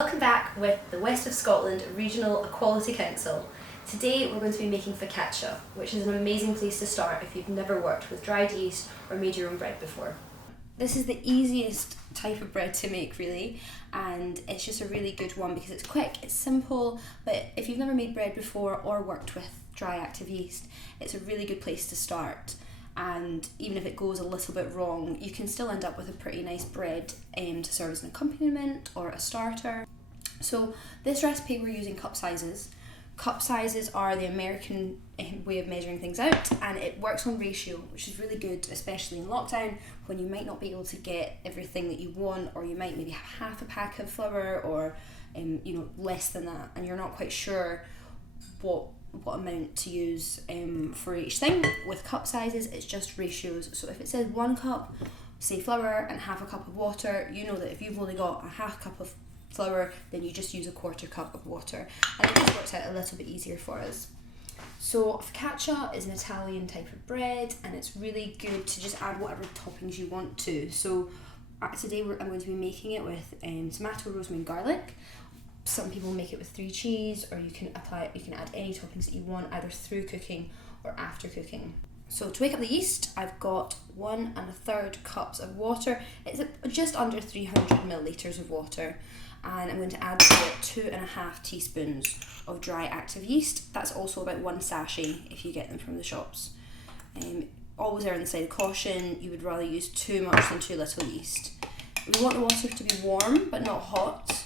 Welcome back with the West of Scotland Regional Equality Council. Today we're going to be making focaccia, which is an amazing place to start if you've never worked with dried yeast or made your own bread before. This is the easiest type of bread to make really, and it's just a really good one because it's quick, it's simple, but if you've never made bread before or worked with dry active yeast, it's a really good place to start. And even if it goes a little bit wrong, you can still end up with a pretty nice bread to serve as an accompaniment or a starter. So this recipe we're using cup sizes. Cup sizes are the American way of measuring things out, and it works on ratio, which is really good, especially in lockdown when you might not be able to get everything that you want, or you might maybe have half a pack of flour or less than that, and you're not quite sure what amount to use for each thing. With cup sizes, it's just ratios. So if it says 1 cup, say flour, and half a cup of water, you know that if you've only got a half cup of flour, then you just use a 1/4 cup of water, and it just works out a little bit easier for us. So focaccia is an Italian type of bread, and it's really good to just add whatever toppings you want to. So today I'm going to be making it with tomato, rosemary and garlic. Some people make it with 3 cheese, or you can add any toppings that you want, either through cooking or after cooking. So to wake up the yeast, I've got 1 1/3 cups of water. It's just under 300 millilitres of water. And I'm going to add to it 2.5 teaspoons of dry active yeast. That's also about 1 sachet if you get them from the shops. Always err on the side of caution. You would rather use too much than too little yeast. We want the water to be warm but not hot,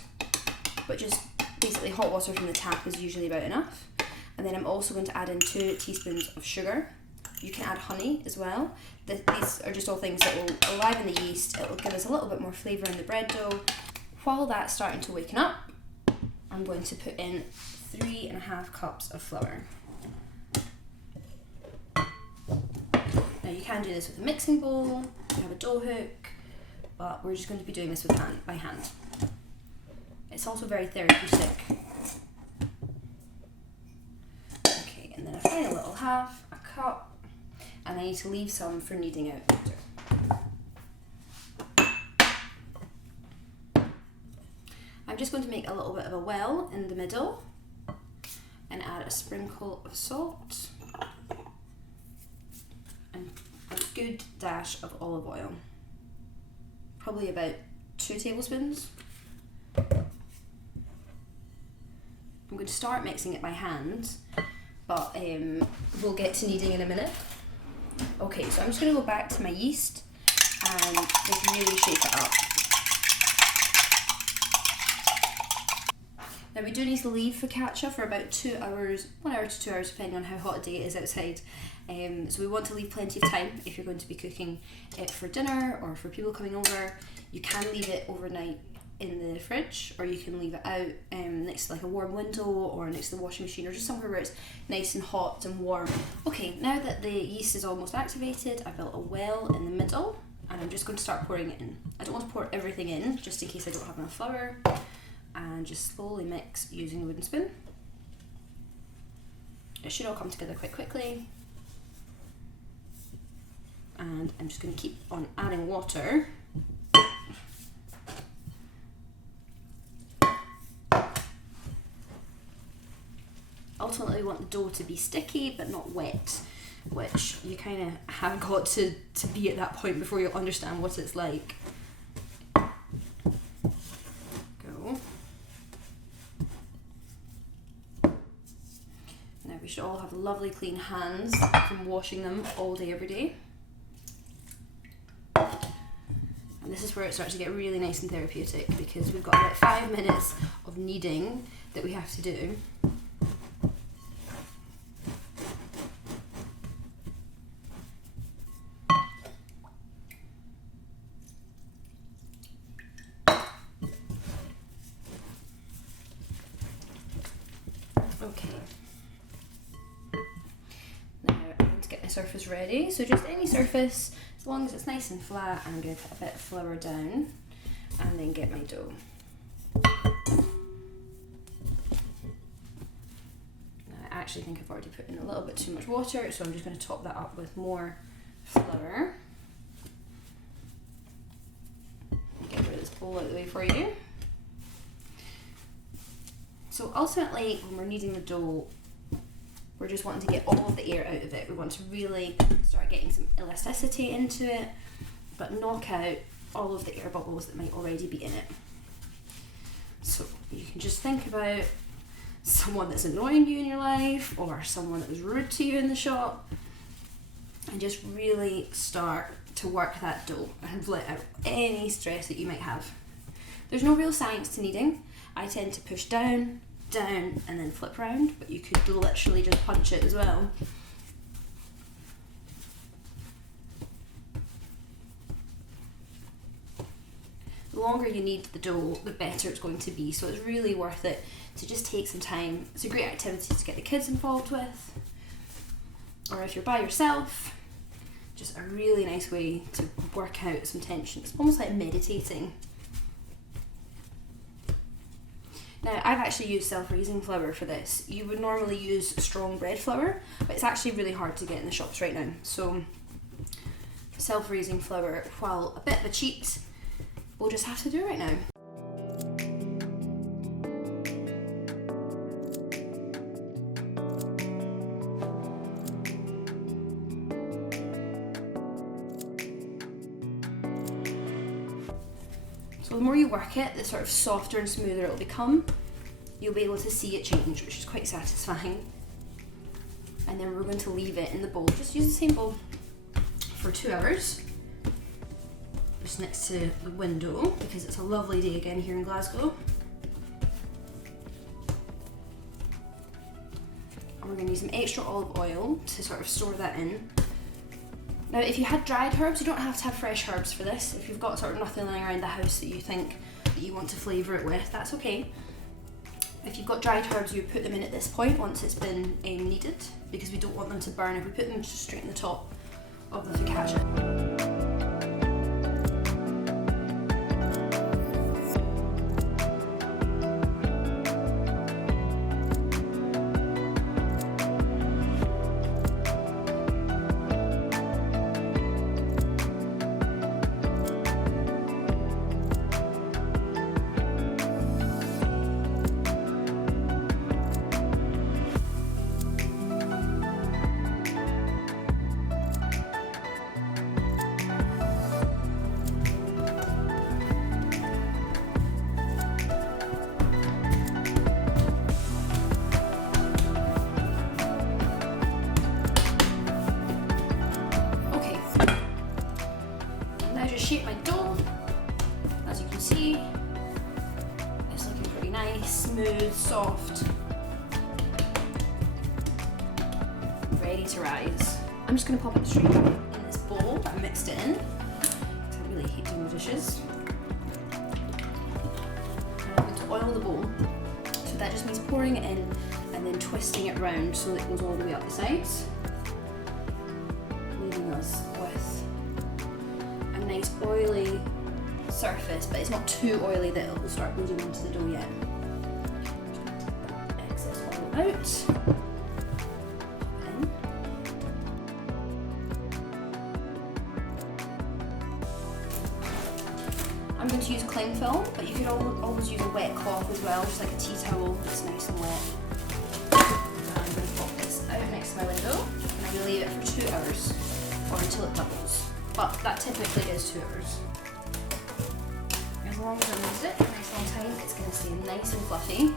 but just basically hot water from the tap is usually about enough. And then I'm also going to add in 2 teaspoons of sugar. You can add honey as well. These are just all things that will enliven the yeast. It will give us a little bit more flavour in the bread dough. While that's starting to waken up, I'm going to put in 3.5 cups of flour. Now you can do this with a mixing bowl, you have a dough hook, but we're just going to be doing this by hand. It's also very therapeutic. Okay, and then a final little half, a cup, and I need to leave some for kneading out later. I'm just going to make a little bit of a well in the middle and add a sprinkle of salt and a good dash of olive oil, probably about 2 tablespoons. I'm going to start mixing it by hand, but we'll get to kneading in a minute. Okay, so I'm just going to go back to my yeast and just really shake it up. Now we do need to leave focaccia for about 2 hours, 1 hour to 2 hours depending on how hot a day it is outside. So we want to leave plenty of time if you're going to be cooking it for dinner or for people coming over. You can leave it overnight in the fridge, or you can leave it out next to like a warm window or next to the washing machine, or just somewhere where it's nice and hot and warm. Okay, now that the yeast is almost activated, I've built a well in the middle and I'm just going to start pouring it in. I don't want to pour everything in just in case I don't have enough flour. And just slowly mix using a wooden spoon. It should all come together quite quickly. And I'm just going to keep on adding water. Ultimately, we want the dough to be sticky but not wet, which you kind of have got to be at that point before you'll understand what it's like. We should all have lovely clean hands from washing them all day every day. And this is where it starts to get really nice and therapeutic, because we've got about 5 minutes of kneading that we have to do. Okay. Surface ready, so just any surface as long as it's nice and flat. I'm going to put a bit of flour down and then get my dough. Now, I actually think I've already put in a little bit too much water, so I'm just going to top that up with more flour. Get rid of this bowl out of the way for you. So ultimately, when we're kneading the dough, we're just wanting to get all of the air out of it. We want to really start getting some elasticity into it, but knock out all of the air bubbles that might already be in it. So you can just think about someone that's annoying you in your life, or someone that was rude to you in the shop, and just really start to work that dough and let out any stress that you might have. There's no real science to kneading. I tend to push down, down, and then flip round, but you could literally just punch it as well. The longer you knead the dough, the better it's going to be, so it's really worth it to just take some time. It's a great activity to get the kids involved with, or if you're by yourself, just a really nice way to work out some tension. It's almost like meditating. Now, I've actually used self-raising flour for this. You would normally use strong bread flour, but it's actually really hard to get in the shops right now. So self-raising flour, while a bit of a cheat, we'll just have to do right now. So the more you work it, the sort of softer and smoother it'll become. You'll be able to see it change, which is quite satisfying. And then we're going to leave it in the bowl. Just use the same bowl for 2 hours. Just next to the window, because it's a lovely day again here in Glasgow. And we're going to use some extra olive oil to sort of store that in. Now, if you had dried herbs, you don't have to have fresh herbs for this. If you've got sort of nothing lying around the house that you think that you want to flavour it with, that's okay. If you've got dried herbs, you would put them in at this point once it's been kneaded, because we don't want them to burn if we put them just straight in the top of the focaccia. Shape my dough. As you can see, it's looking pretty nice, smooth, soft, ready to rise. I'm just going to pop it straight in this bowl that I mixed it in, because I really hate doing the dishes. And I'm going to oil the bowl, so that just means pouring it in and then twisting it round so that it goes all the way up the sides, leaving us with nice oily surface, but it's not too oily that it will start bleeding into the dough yet. Excess oil out. In. I'm going to use cling film, but you could always use a wet cloth as well, just like a tea towel that's nice and wet. And I'm going to pop this out next to my window, and I'm going to leave it for 2 hours, or until it bubbles. But that typically is 2 hours. As long as I leave it a nice long time, it's going to stay nice and fluffy.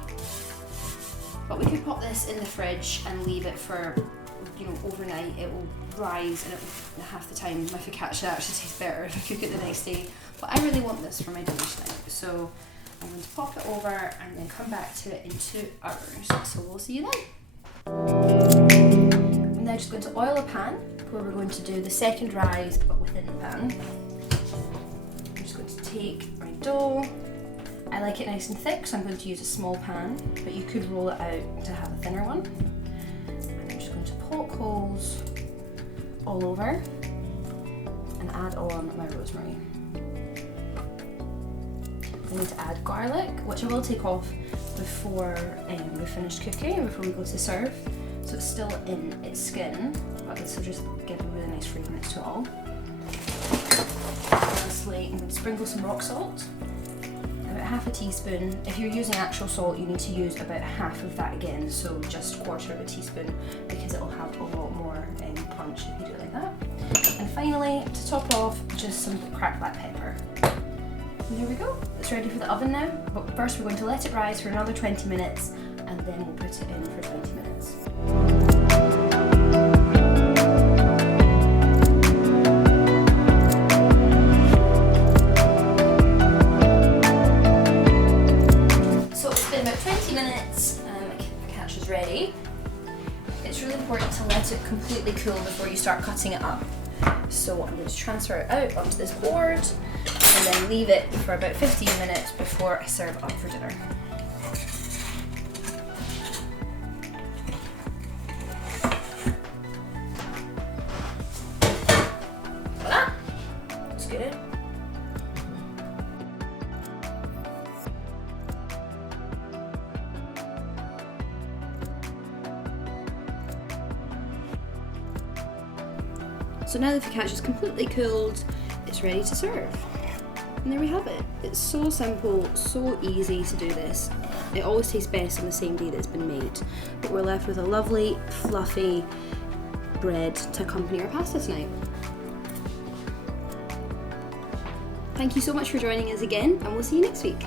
But we could pop this in the fridge and leave it for, overnight. It will rise, and half the time my focaccia actually tastes better if I cook it the next day. But I really want this for my dinner tonight, so I'm going to pop it over and then come back to it in 2 hours. So we'll see you then. I'm now just going to oil a pan where we're going to do the second rise, but within the pan. I'm just going to take my dough. I like it nice and thick, so I'm going to use a small pan, but you could roll it out to have a thinner one. And I'm just going to poke holes all over and add on my rosemary. I need to add garlic, which I will take off before we finish cooking and before we go to serve. So it's still in its skin, but this will just give a really nice fragrance to it all. Lastly, I'm going to sprinkle some rock salt, about half a teaspoon. If you're using actual salt, you need to use about half of that again, so just quarter of a teaspoon, because it'll have a lot more punch if you do it like that. And finally, to top off, just some cracked black pepper. And there we go. It's ready for the oven now, but first we're going to let it rise for another 20 minutes, and then we'll put it in for 20 minutes. About 20 minutes, focaccia's ready. It's really important to let it completely cool before you start cutting it up. So I'm going to transfer it out onto this board and then leave it for about 15 minutes before I serve up for dinner. Voila! That's good. So now the focaccia is completely cooled, it's ready to serve. And there we have it. It's so simple, so easy to do this. It always tastes best on the same day that it's been made. But we're left with a lovely, fluffy bread to accompany our pasta tonight. Thank you so much for joining us again, and we'll see you next week.